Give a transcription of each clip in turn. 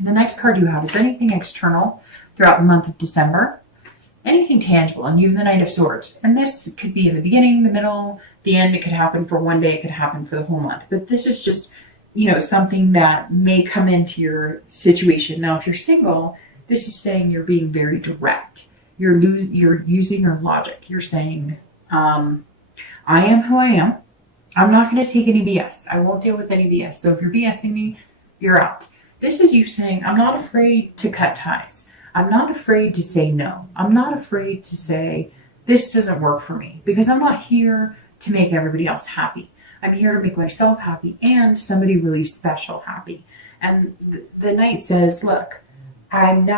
The next card you have is anything external throughout the month of December, anything tangible, and you have the Knight of Swords. And this could be in the beginning, the middle, the end. It could happen for one day. It could happen for the whole month. But this is just, something that may come into your situation. Now, if you're single, this is saying you're being very direct. You're using your logic. You're saying, I am who I am. I'm not going to take any BS. I won't deal with any BS. So if you're BSing me, you're out. This is you saying, I'm not afraid to cut ties. I'm not afraid to say no. I'm not afraid to say, this doesn't work for me, because I'm not here to make everybody else happy. I'm here to make myself happy and somebody really special happy. And the Knight says, look, I'm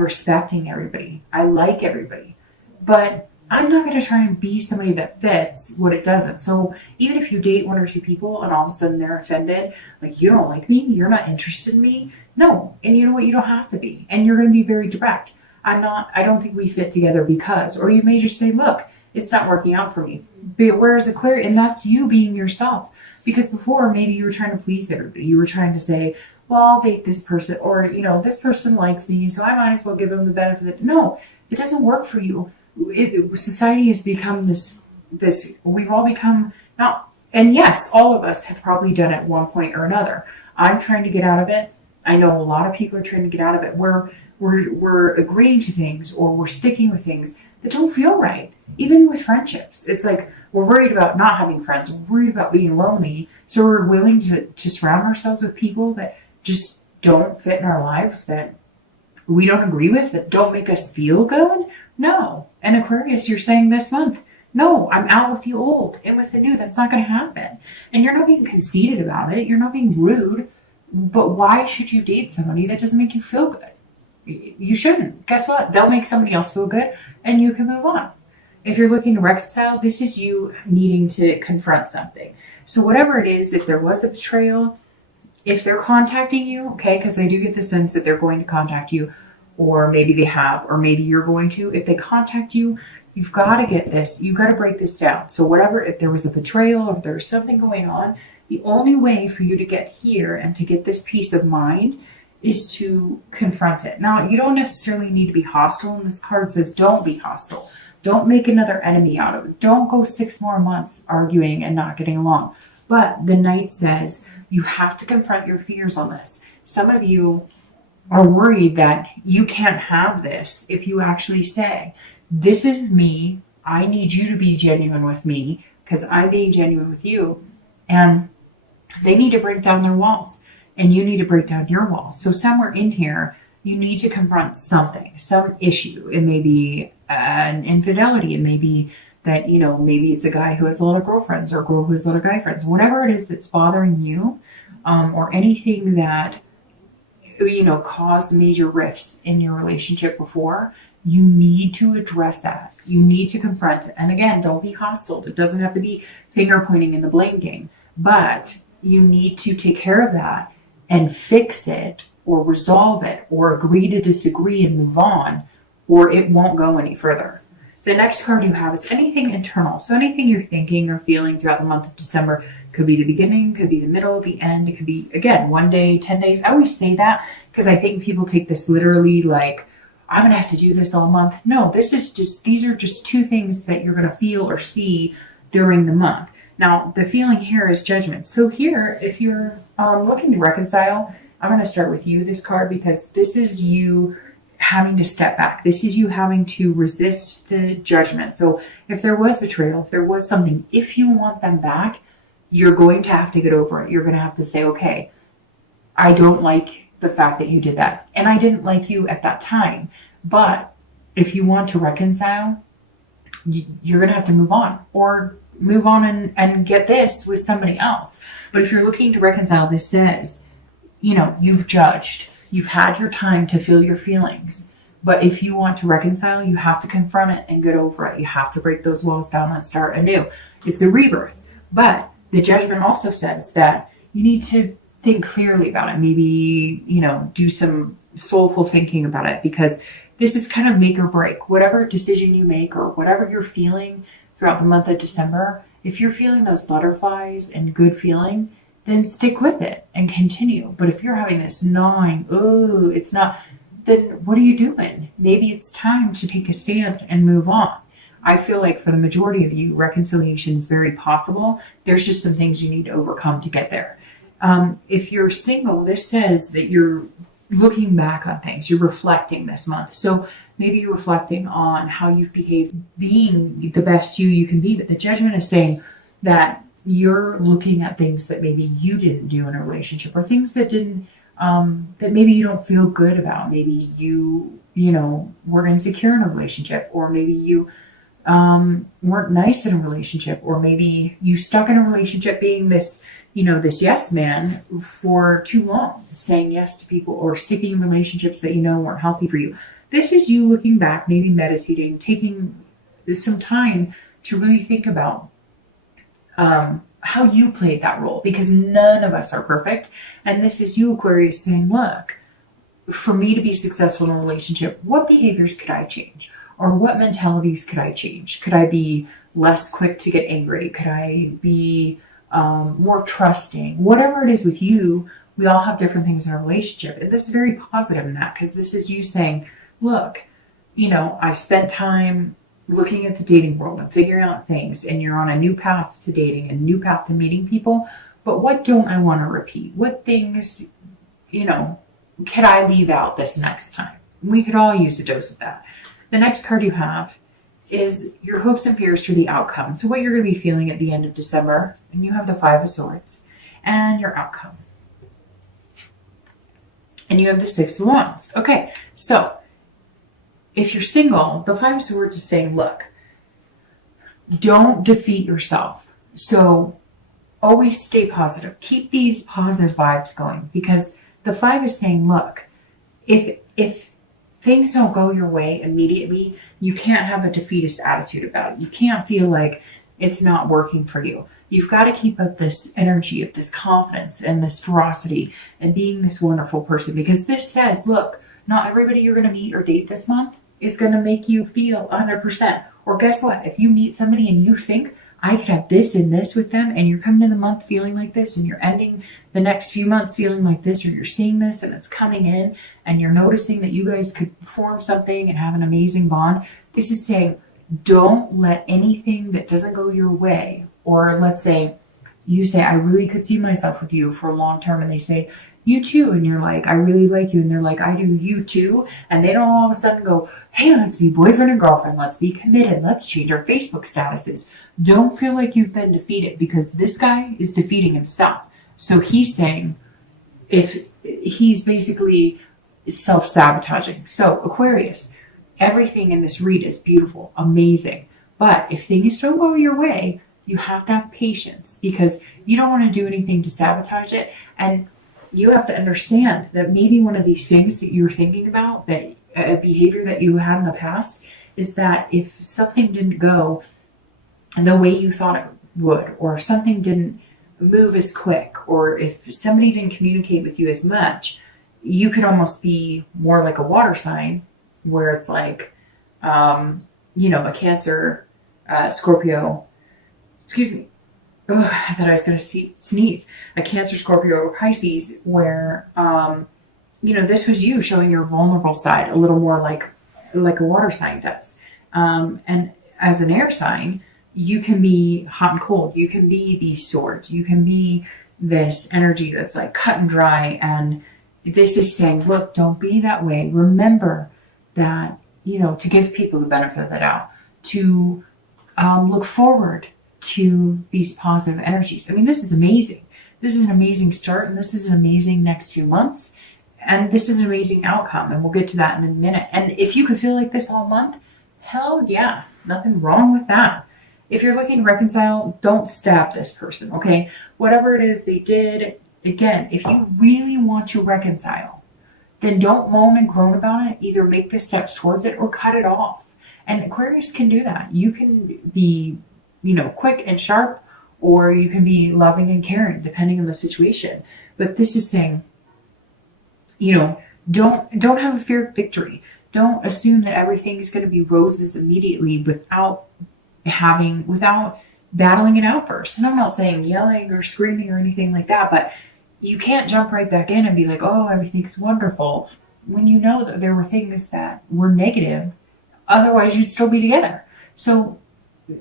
respecting everybody. I like everybody, but I'm not going to try and be somebody that fits what it doesn't. So even if you date one or two people and all of a sudden they're offended, like, you don't like me, you're not interested in me. No. And you know what? You don't have to be. And you're going to be very direct. I don't think we fit together because, or you may just say, look, it's not working out for me. But whereas Aquarius, and that's you being yourself. Because before, maybe you were trying to please everybody. You were trying to say, well, I'll date this person, or, this person likes me, so I might as well give them the benefit. No, it doesn't work for you. Society has become this, we've all become, not, and yes, all of us have probably done it at one point or another. I'm trying to get out of it. I know a lot of people are trying to get out of it, where we're agreeing to things, or we're sticking with things that don't feel right. Even with friendships, it's like we're worried about not having friends. We're worried about being lonely. So we're willing to surround ourselves with people that just don't fit in our lives, that we don't agree with, that don't make us feel good. No. And Aquarius, you're saying this month, no, I'm out with the old and with the new. That's not going to happen. And you're not being conceited about it. You're not being rude. But why should you date somebody that doesn't make you feel good? You shouldn't. Guess what? They'll make somebody else feel good and you can move on. If you're looking to reconcile, this is you needing to confront something. So whatever it is, if there was a betrayal, if they're contacting you, okay, because I do get the sense that they're going to contact you, or maybe they have, or maybe you're going to. If they contact you, you've got to get this. You've got to break this down. So whatever, if there was a betrayal, if there's something going on, the only way for you to get here and to get this peace of mind is to confront it. Now, you don't necessarily need to be hostile, and this card says don't be hostile. Don't make another enemy out of it. Don't go 6 more months arguing and not getting along. But the Knight says you have to confront your fears on this. Some of you are worried that you can't have this if you actually say, this is me. I need you to be genuine with me because I'm being genuine with you. And they need to break down their walls, and you need to break down your walls. So somewhere in here, you need to confront something, some issue. It may be an infidelity. It may be that, maybe it's a guy who has a lot of girlfriends or a girl who has a lot of guy friends. Whatever it is that's bothering you, or anything that, caused major rifts in your relationship before, you need to address that. You need to confront it. And again, don't be hostile. It doesn't have to be finger pointing in the blame game, but you need to take care of that and fix it, or resolve it, or agree to disagree and move on, or it won't go any further. The next card you have is anything internal. So anything you're thinking or feeling throughout the month of December. Could be the beginning, could be the middle, the end. It could be, again, 1 day, 10 days. I always say that because I think people take this literally like, I'm going to have to do this all month. No, these are just 2 things that you're going to feel or see during the month. Now, the feeling here is judgment. So here, if you're looking to reconcile, I'm going to start with you, this card, because this is you having to step back. This is you having to resist the judgment. So if there was betrayal, if there was something, if you want them back, you're going to have to get over it. You're going to have to say, okay, I don't like the fact that you did that. And I didn't like you at that time. But if you want to reconcile, you're going to have to move on, or move on and get this with somebody else. But if you're looking to reconcile, this says, you've judged. You've had your time to feel your feelings. But if you want to reconcile, you have to confront it and get over it. You have to break those walls down and start anew. It's a rebirth. But the judgment also says that you need to think clearly about it. Maybe, do some soulful thinking about it, because this is kind of make or break. Whatever decision you make or whatever you're feeling throughout the month of December, if you're feeling those butterflies and good feeling, then stick with it and continue. But if you're having this gnawing, oh, it's not, then what are you doing? Maybe it's time to take a stand and move on. I feel like for the majority of you, reconciliation is very possible. There's just some things you need to overcome to get there. If you're single, this says that you're looking back on things. You're reflecting this month. So maybe you're reflecting on how you've behaved, being the best you can be. But the Judgment is saying that you're looking at things that maybe you didn't do in a relationship, or things that didn't, that maybe you don't feel good about. Maybe you were insecure in a relationship, or maybe you weren't nice in a relationship, or maybe you stuck in a relationship being this, this yes man for too long, saying yes to people, or sticking in relationships that weren't healthy for you. This is you looking back, maybe meditating, taking some time to really think about how you played that role, because none of us are perfect. And this is you, Aquarius, saying, look, for me to be successful in a relationship, what behaviors could I change? Or what mentalities could I change? Could I be less quick to get angry? Could I be more trusting? Whatever it is with you, we all have different things in our relationship. And this is very positive in that, because this is you saying, look, I spent time looking at the dating world and figuring out things, and you're on a new path to dating, a new path to meeting people. But what don't I want to repeat? What things, could I leave out this next time? We could all use a dose of that. The next card you have is your hopes and fears for the outcome. So what you're going to be feeling at the end of December, and you have the Five of Swords, and your outcome. And you have the Six of Wands. Okay, so if you're single, the Five of Swords is saying, look, don't defeat yourself. So always stay positive. Keep these positive vibes going, because the Five is saying, look, if things don't go your way immediately, you can't have a defeatist attitude about it. You can't feel like it's not working for you. You've got to keep up this energy of this confidence and this ferocity and being this wonderful person, because this says, look, not everybody you're going to meet or date this month is going to make you feel 100%. Or guess what? If you meet somebody and you think, I could have this and this with them, and you're coming in the month feeling like this, and you're ending the next few months feeling like this, or you're seeing this and it's coming in, and you're noticing that you guys could form something and have an amazing bond. This is saying, don't let anything that doesn't go your way, or let's say you say, I really could see myself with you for a long term, and they say, you too, and you're like, I really like you, and they're like, I do, you too, and they don't all of a sudden go, hey, let's be boyfriend and girlfriend, let's be committed, let's change our Facebook statuses. Don't feel like you've been defeated, because this guy is defeating himself. So he's saying, if he's basically self-sabotaging. So Aquarius, everything in this read is beautiful, amazing, but if things don't go your way, you have to have patience, because you don't want to do anything to sabotage it. And you have to understand that maybe one of these things that you're thinking about, that a behavior that you had in the past, is that if something didn't go the way you thought it would, or something didn't move as quick, or if somebody didn't communicate with you as much, you could almost be more like a water sign, where it's like, a Cancer, Scorpio, excuse me. Oh, I thought I was going to sneeze. A Cancer, Scorpio, or Pisces, where, this was you showing your vulnerable side a little more like a water sign does. And as an air sign, you can be hot and cold. You can be these swords. You can be this energy that's like cut and dry. And this is saying, look, don't be that way. Remember that, to give people the benefit of the doubt, to look forward to these positive energies. I mean, this is amazing. This is an amazing start, and this is an amazing next few months, and this is an amazing outcome, and we'll get to that in a minute. And if you could feel like this all month, hell yeah, nothing wrong with that. If you're looking to reconcile, don't stab this person, okay? Whatever it is they did, again, if you really want to reconcile, then don't moan and groan about it. Either make the steps towards it or cut it off. And Aquarius can do that. You can be quick and sharp, or you can be loving and caring, depending on the situation. But this is saying, don't have a fear of victory. Don't assume that everything is going to be roses immediately without battling it out first. And I'm not saying yelling or screaming or anything like that, but you can't jump right back in and be like, oh, everything's wonderful, when you know that there were things that were negative. Otherwise, you'd still be together. So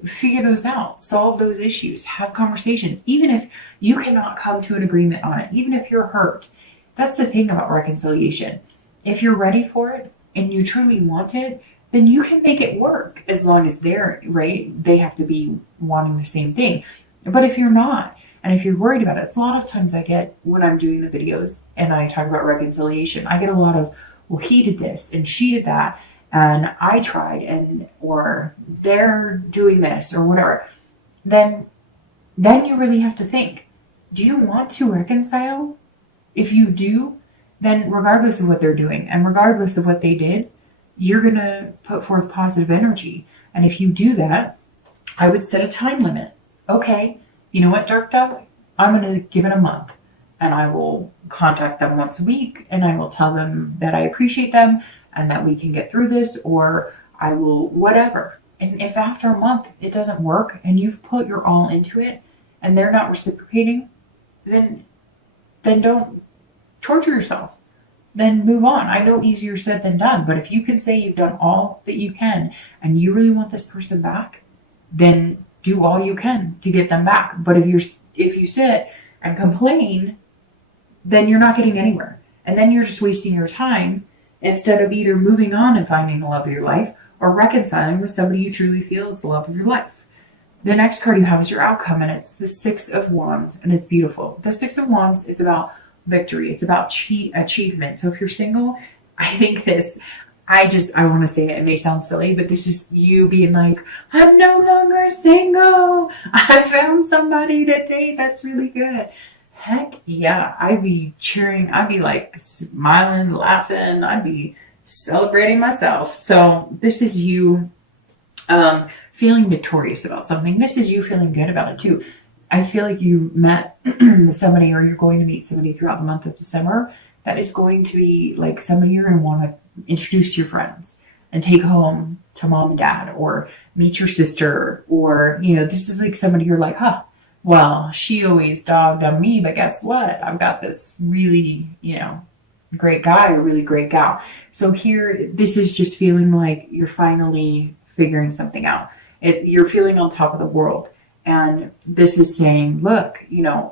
figure those out, solve those issues, have conversations, even if you cannot come to an agreement on it, even if you're hurt. That's the thing about reconciliation. If you're ready for it and you truly want it, then you can make it work, as long as they're right. They have to be wanting the same thing. But if you're not, and if you're worried about it, it's a lot of times I get, when I'm doing the videos and I talk about reconciliation, I get a lot of, well, he did this and she did that, and I tried, and or they're doing this or whatever. Then you really have to think, do you want to reconcile? If you do, then regardless of what they're doing and regardless of what they did, you're going to put forth positive energy. And if you do that, I would set a time limit. Okay, you know what, Dark Dove? I'm going to give it a month, and I will contact them once a week, and I will tell them that I appreciate them and that we can get through this, or I will whatever. And if after a month it doesn't work and you've put your all into it and they're not reciprocating, then don't torture yourself. Then move on. I know easier said than done, but if you can say you've done all that you can and you really want this person back, then do all you can to get them back. But if you sit and complain, then you're not getting anywhere. And then you're just wasting your time instead of either moving on and finding the love of your life or reconciling with somebody you truly feel is the love of your life. The next card you have is your outcome, and it's the Six of Wands, and it's beautiful. The Six of Wands is about victory. It's about achievement. So if you're single, I think this, I want to say it may sound silly, but this is you being like, I'm no longer single. I found somebody to date that's really good. Heck yeah. I'd be cheering. I'd be like smiling, laughing. I'd be celebrating myself. So this is you feeling victorious about something. This is you feeling good about it too. I feel like you met somebody, or you're going to meet somebody throughout the month of December that is going to be like somebody you're going to want to introduce to your friends and take home to mom and dad, or meet your sister, or, this is like somebody you're like, well, she always dogged on me, but guess what? I've got this really, great guy, or really great gal. So here, this is just feeling like you're finally figuring something out. You're feeling on top of the world. And this is saying, look,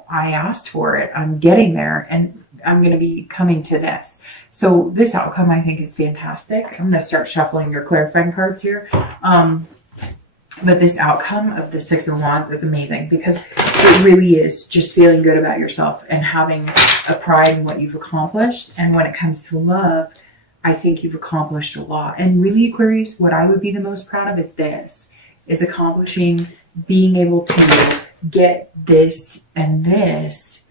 I asked for it. I'm getting there, and I'm going to be coming to this. So this outcome, I think, is fantastic. I'm going to start shuffling your clarifying cards here. But this outcome of the Six of Wands is amazing, because it really is just feeling good about yourself and having a pride in what you've accomplished. And when it comes to love, I think you've accomplished a lot. And really, Aquarius, what I would be the most proud of is accomplishing, being able to get this and this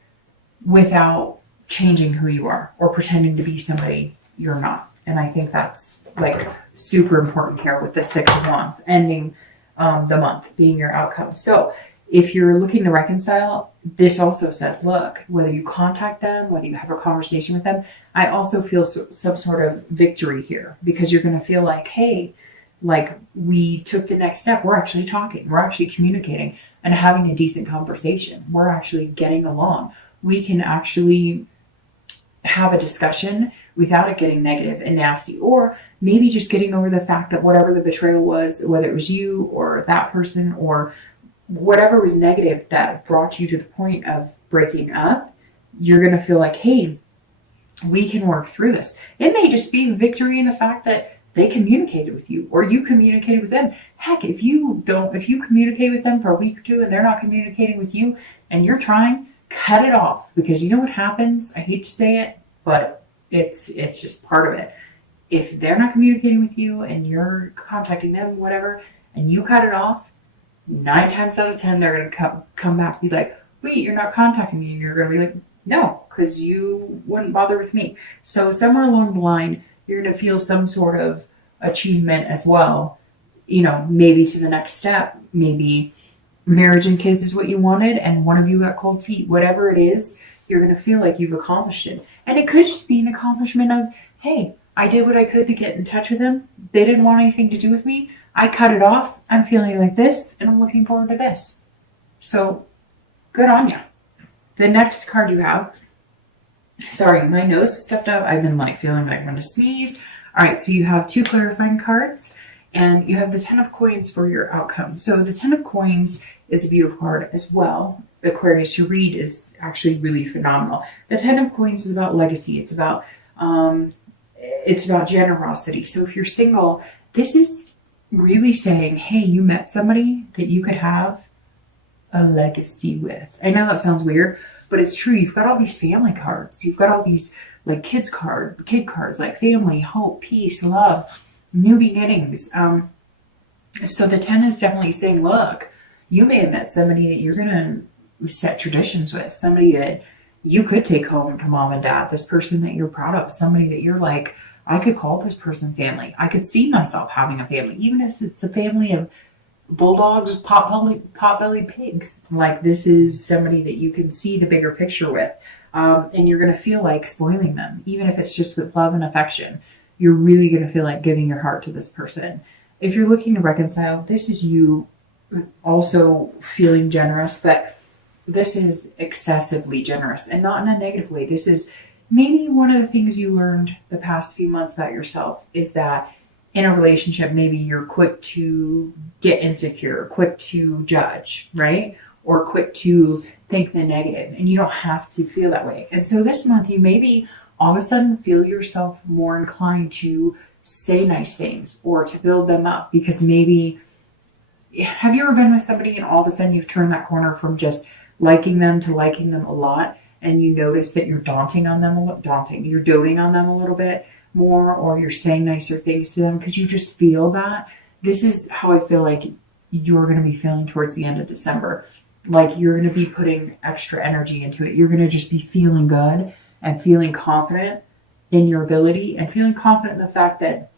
without changing who you are or pretending to be somebody you're not. And I think that's like super important here with the Six of Wands ending the month being your outcome. So if you're looking to reconcile, this also says, look, whether you contact them, whether you have a conversation with them, I also feel some sort of victory here, because you're going to feel like, hey, like we took the next step. We're actually talking. We're actually communicating and having a decent conversation. We're actually getting along. We can actually have a discussion without it getting negative and nasty, or maybe just getting over the fact that whatever the betrayal was, whether it was you or that person or whatever was negative that brought you to the point of breaking up, you're going to feel like, hey, we can work through this. It may just be victory in the fact that they communicated with you, or you communicated with them. Heck, if you communicate with them for a week or two and they're not communicating with you and you're trying, cut it off, because you know what happens? I hate to say it, but it's just part of it. If they're not communicating with you and you're contacting them, whatever, and you cut it off, 9 times out of 10, they're going to come back and be like, wait, you're not contacting me. And you're going to be like, no, because you wouldn't bother with me. So somewhere along the line, you're going to feel some sort of achievement as well. Maybe to the next step, maybe marriage and kids is what you wanted and one of you got cold feet. Whatever it is, you're going to feel like you've accomplished it. And it could just be an accomplishment of, hey, I did what I could to get in touch with them. They didn't want anything to do with me. I cut it off. I'm feeling like this, and I'm looking forward to this. So good on you. The next card you have, sorry, my nose is stuffed up. I've been like feeling like I'm going to sneeze. All right, so you have 2 clarifying cards and you have the 10 of coins for your outcome. So the 10 of coins is a beautiful card as well. Aquarius, your read is actually really phenomenal. The 10 of coins is about legacy. It's about generosity. So if you're single, this is really saying, hey, you met somebody that you could have a legacy with. I know that sounds weird, but it's true. You've got all these family cards. You've got all these like kid cards, like family, hope, peace, love, new beginnings. So the 10 is definitely saying, look, you may have met somebody that you're going to set traditions with, somebody that you could take home to mom and dad, this person that you're proud of, somebody that you're like, I could call this person family. I could see myself having a family, even if it's a family of bulldogs, pot-bellied pigs. Like, this is somebody that you can see the bigger picture with. And you're going to feel like spoiling them, even if it's just with love and affection. You're really going to feel like giving your heart to this person. If you're looking to reconcile, this is you also feeling generous, but this is excessively generous and not in a negative way. This is maybe one of the things you learned the past few months about yourself is that in a relationship, maybe you're quick to get insecure, quick to judge, right? Or quick to think the negative, and you don't have to feel that way. And so this month, you maybe all of a sudden feel yourself more inclined to say nice things or to build them up, because maybe, have you ever been with somebody and all of a sudden you've turned that corner from just liking them to liking them a lot, and you notice that you're doting on them a little bit more, or you're saying nicer things to them because you just feel that. This is how I feel like you're going to be feeling towards the end of December. Like, you're going to be putting extra energy into it. You're going to just be feeling good and feeling confident in your ability and feeling confident in the fact that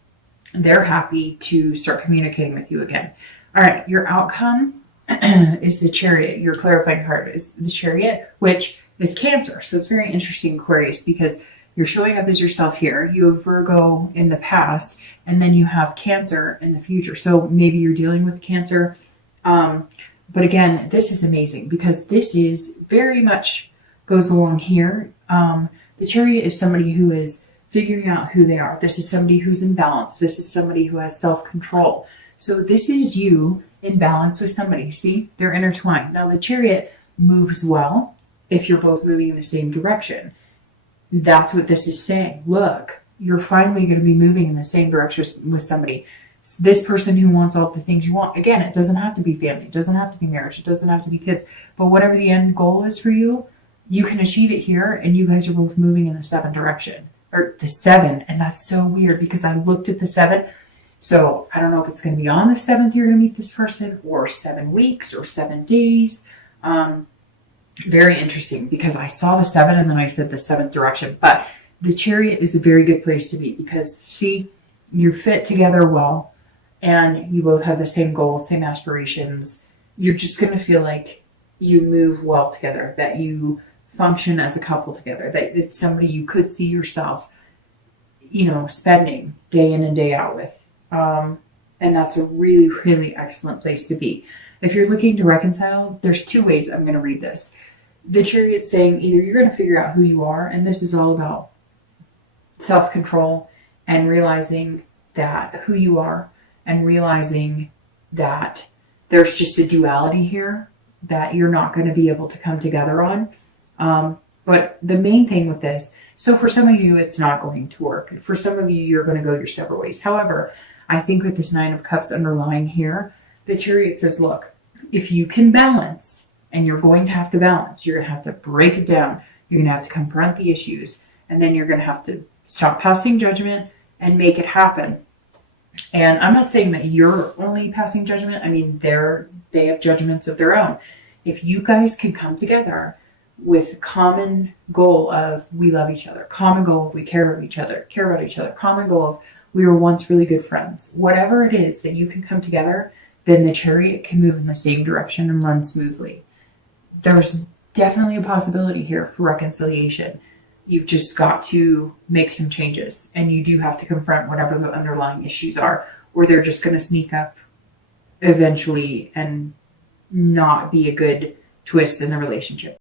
they're happy to start communicating with you again. All right, your outcome is the Chariot. Your clarifying card is the Chariot, which is Cancer. So it's very interesting, Aquarius, because you're showing up as yourself here. You have Virgo in the past, and then you have Cancer in the future. So maybe you're dealing with Cancer. But again, this is amazing because this is very much goes along here. The Chariot is somebody who is figuring out who they are. This is somebody who's in balance. This is somebody who has self-control. So this is you in balance with somebody. See, they're intertwined. Now the Chariot moves well if you're both moving in the same direction. That's what this is saying. Look, you're finally going to be moving in the same direction with somebody. This person who wants all the things you want. Again, it doesn't have to be family. It doesn't have to be marriage. It doesn't have to be kids. But whatever the end goal is for you, you can achieve it here, and you guys are both moving in the 7 direction. Or the 7. And that's so weird because I looked at the 7. So I don't know if it's going to be on the 7th you're going to meet this person, or 7 weeks, or 7 days. Very interesting because I saw the 7 and then I said the 7th direction. But the Chariot is a very good place to be because, see, you fit together well and you both have the same goals, same aspirations. You're just going to feel like you move well together, that you function as a couple together, that it's somebody you could see yourself, spending day in and day out with. And that's a really, really excellent place to be. If you're looking to reconcile, there's 2 ways I'm going to read this. The Chariot's saying either you're going to figure out who you are, and this is all about self-control and realizing that who you are and realizing that there's just a duality here that you're not going to be able to come together on. But the main thing with this, so for some of you, it's not going to work. For some of you, you're going to go your separate ways. However, I think with this 9 of Cups underlying here, the Chariot says, look, if you can balance, and you're going to have to balance, you're going to have to break it down. You're going to have to confront the issues, and then you're going to have to stop passing judgment and make it happen. And I'm not saying that you're only passing judgment. I mean, they have judgments of their own. If you guys can come together with common goal of we love each other, common goal of we care about each other, common goal of we were once really good friends, whatever it is that you can come together, then the Chariot can move in the same direction and run smoothly. There's definitely a possibility here for reconciliation. You've just got to make some changes, and you do have to confront whatever the underlying issues are, or they're just going to sneak up eventually and not be a good twists in the relationship.